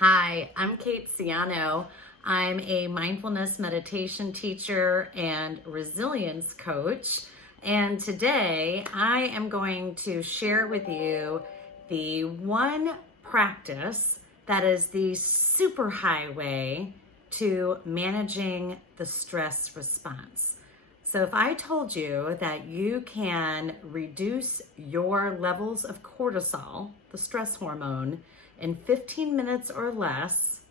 Hi, I'm Kate Ciano. I'm a mindfulness meditation teacher and resilience coach. And today I am going to share with you the one practice that is the super highway to managing the stress response. So if I told you that you can reduce your levels of cortisol, the stress hormone, in 15 minutes or less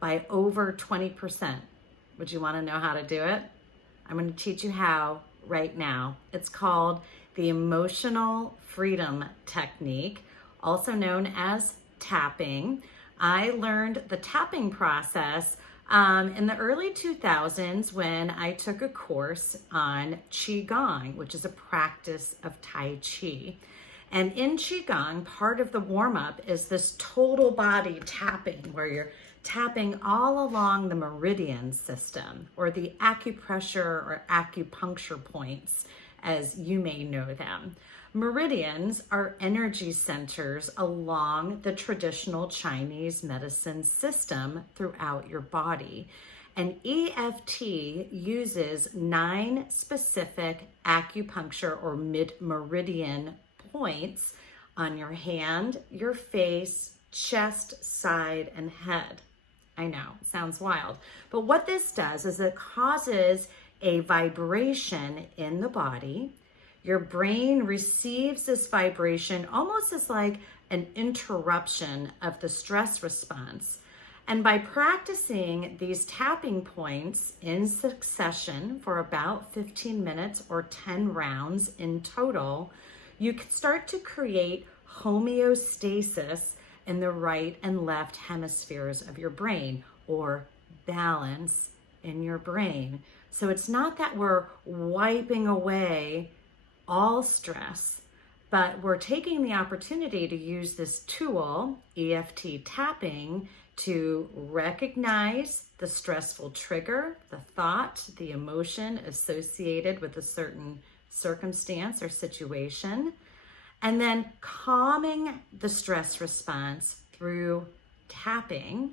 by over 20%, would you want to know how to do it? I'm going to teach you how right now. It's called the emotional freedom technique, also known as tapping. I learned the tapping process in the early 2000s when I took a course on Qigong, which is a practice of Tai Chi. And in Qigong, part of the warm-up is this total body tapping, where you're tapping all along the meridian system, or the acupressure or acupuncture points, as you may know them. Meridians are energy centers along the traditional Chinese medicine system throughout your body. And EFT uses 9 specific acupuncture or mid-meridian points on your hand, your face, chest, side, and head. I know, sounds wild. But what this does is it causes a vibration in the body. Your brain receives this vibration almost as like an interruption of the stress response. And by practicing these tapping points in succession for about 15 minutes or 10 rounds in total, you can start to create homeostasis in the right and left hemispheres of your brain, or balance in your brain. So it's not that we're wiping away all stress, but we're taking the opportunity to use this tool, EFT tapping, to recognize the stressful trigger, the thought, the emotion associated with a certain circumstance or situation, and then calming the stress response through tapping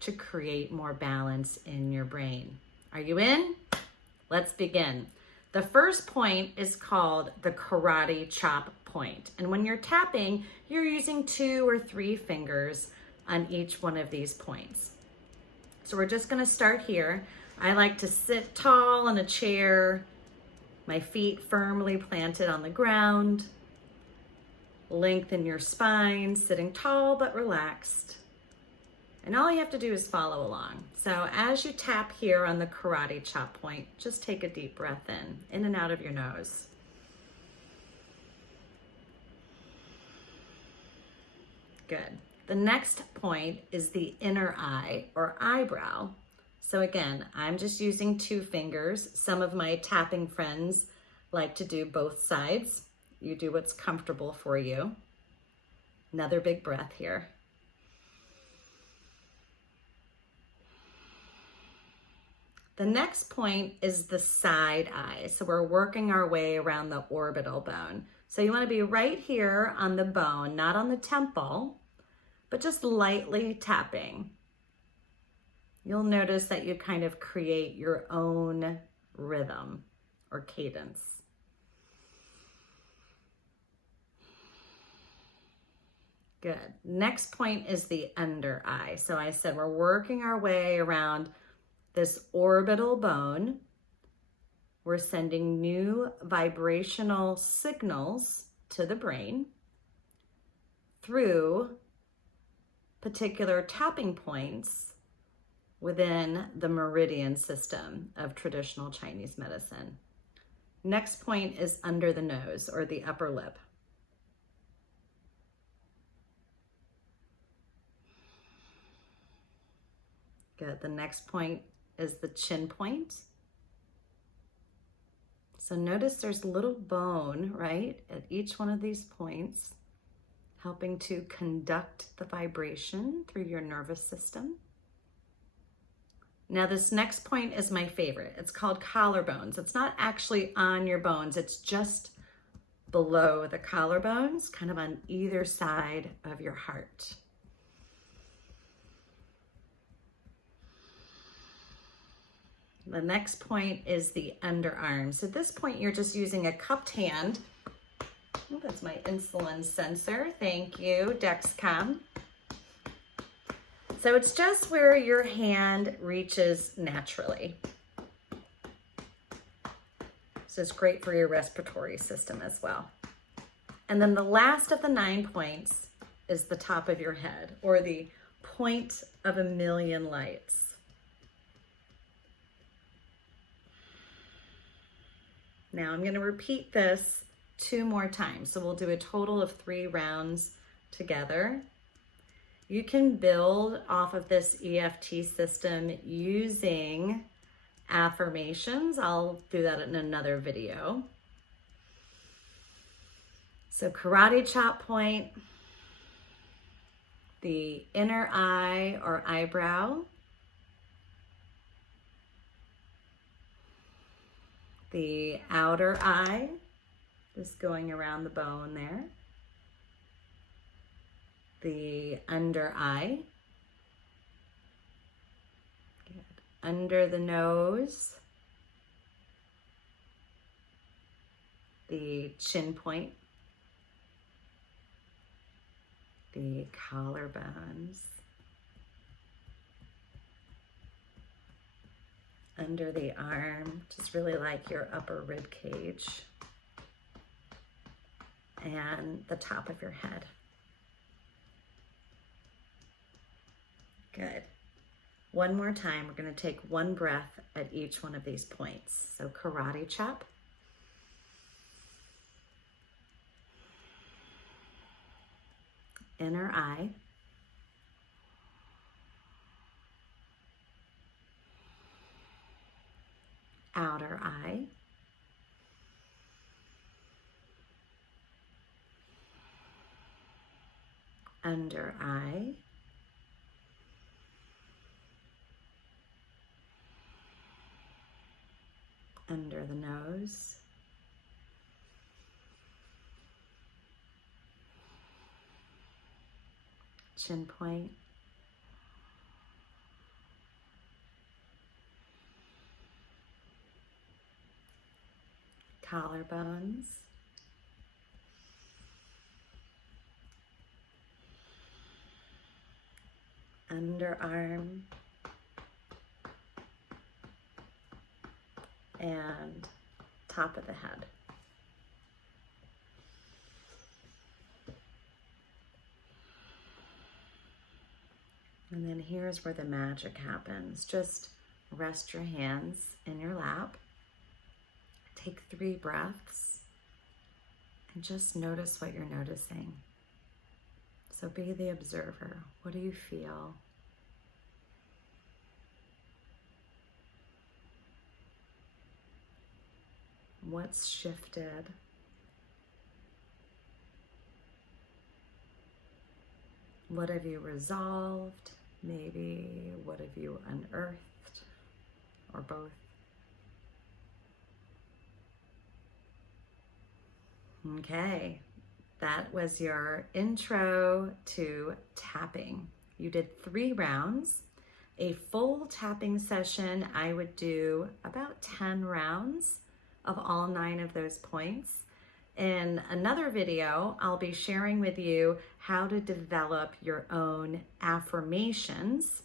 to create more balance in your brain. Are you in? Let's begin. The first point is called the karate chop point. And when you're tapping, you're using 2 or 3 fingers on each one of these points. So we're just going to start here. I like to sit tall in a chair, my feet firmly planted on the ground. Lengthen your spine, sitting tall but relaxed. And all you have to do is follow along. So as you tap here on the karate chop point, just take a deep breath in and out of your nose. Good. The next point is the inner eye or eyebrow. So again, I'm just using 2 fingers. Some of my tapping friends like to do both sides. You do what's comfortable for you. Another big breath here. The next point is the side eye. So we're working our way around the orbital bone. So you want to be right here on the bone, not on the temple, but just lightly tapping. You'll notice that you kind of create your own rhythm or cadence. Good. Next point is the under eye. So I said we're working our way around this orbital bone. We're sending new vibrational signals to the brain through particular tapping points within the meridian system of traditional Chinese medicine. Next point is under the nose or the upper lip. Good. The next point is the chin point. So notice there's a little bone, right, at each one of these points, helping to conduct the vibration through your nervous system. Now this next point is my favorite. It's called collarbones. It's not actually on your bones. It's just below the collarbones, kind of on either side of your heart. The next point is the underarms. At this point, you're just using a cupped hand. Oh, that's my insulin sensor. Thank you, Dexcom. So it's just where your hand reaches naturally. So it's great for your respiratory system as well. And then the last of the 9 points is the top of your head, or the point of a million lights. Now I'm going to repeat this 2 more times. So we'll do a total of 3 rounds together. You can build off of this EFT system using affirmations. I'll do that in another video. So karate chop point, the inner eye or eyebrow, the outer eye, just going around the bone there, the under eye, good. Under the nose, the chin point, the collarbones, under the arm, just really like your upper rib cage, and the top of your head. Good. One more time, we're going to take 1 breath at each one of these points. So karate chop. Inner eye. Outer eye. Under eye. Under the nose. Chin point. Collarbones. Underarm. And top of the head. And then here's where the magic happens. Just rest your hands in your lap. Take 3 breaths and just notice what you're noticing. So be the observer. What do you feel? What's shifted? What have you resolved? Maybe what have you unearthed? Or both? Okay, that was your intro to tapping. You did 3 rounds. A full tapping session, I would do about 10 rounds of all 9 of those points. In another video, I'll be sharing with you how to develop your own affirmations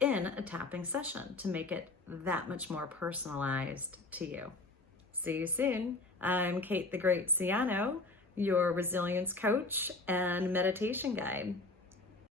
in a tapping session to make it that much more personalized to you. See you soon. I'm Kate the Great Ciano, your resilience coach and meditation guide.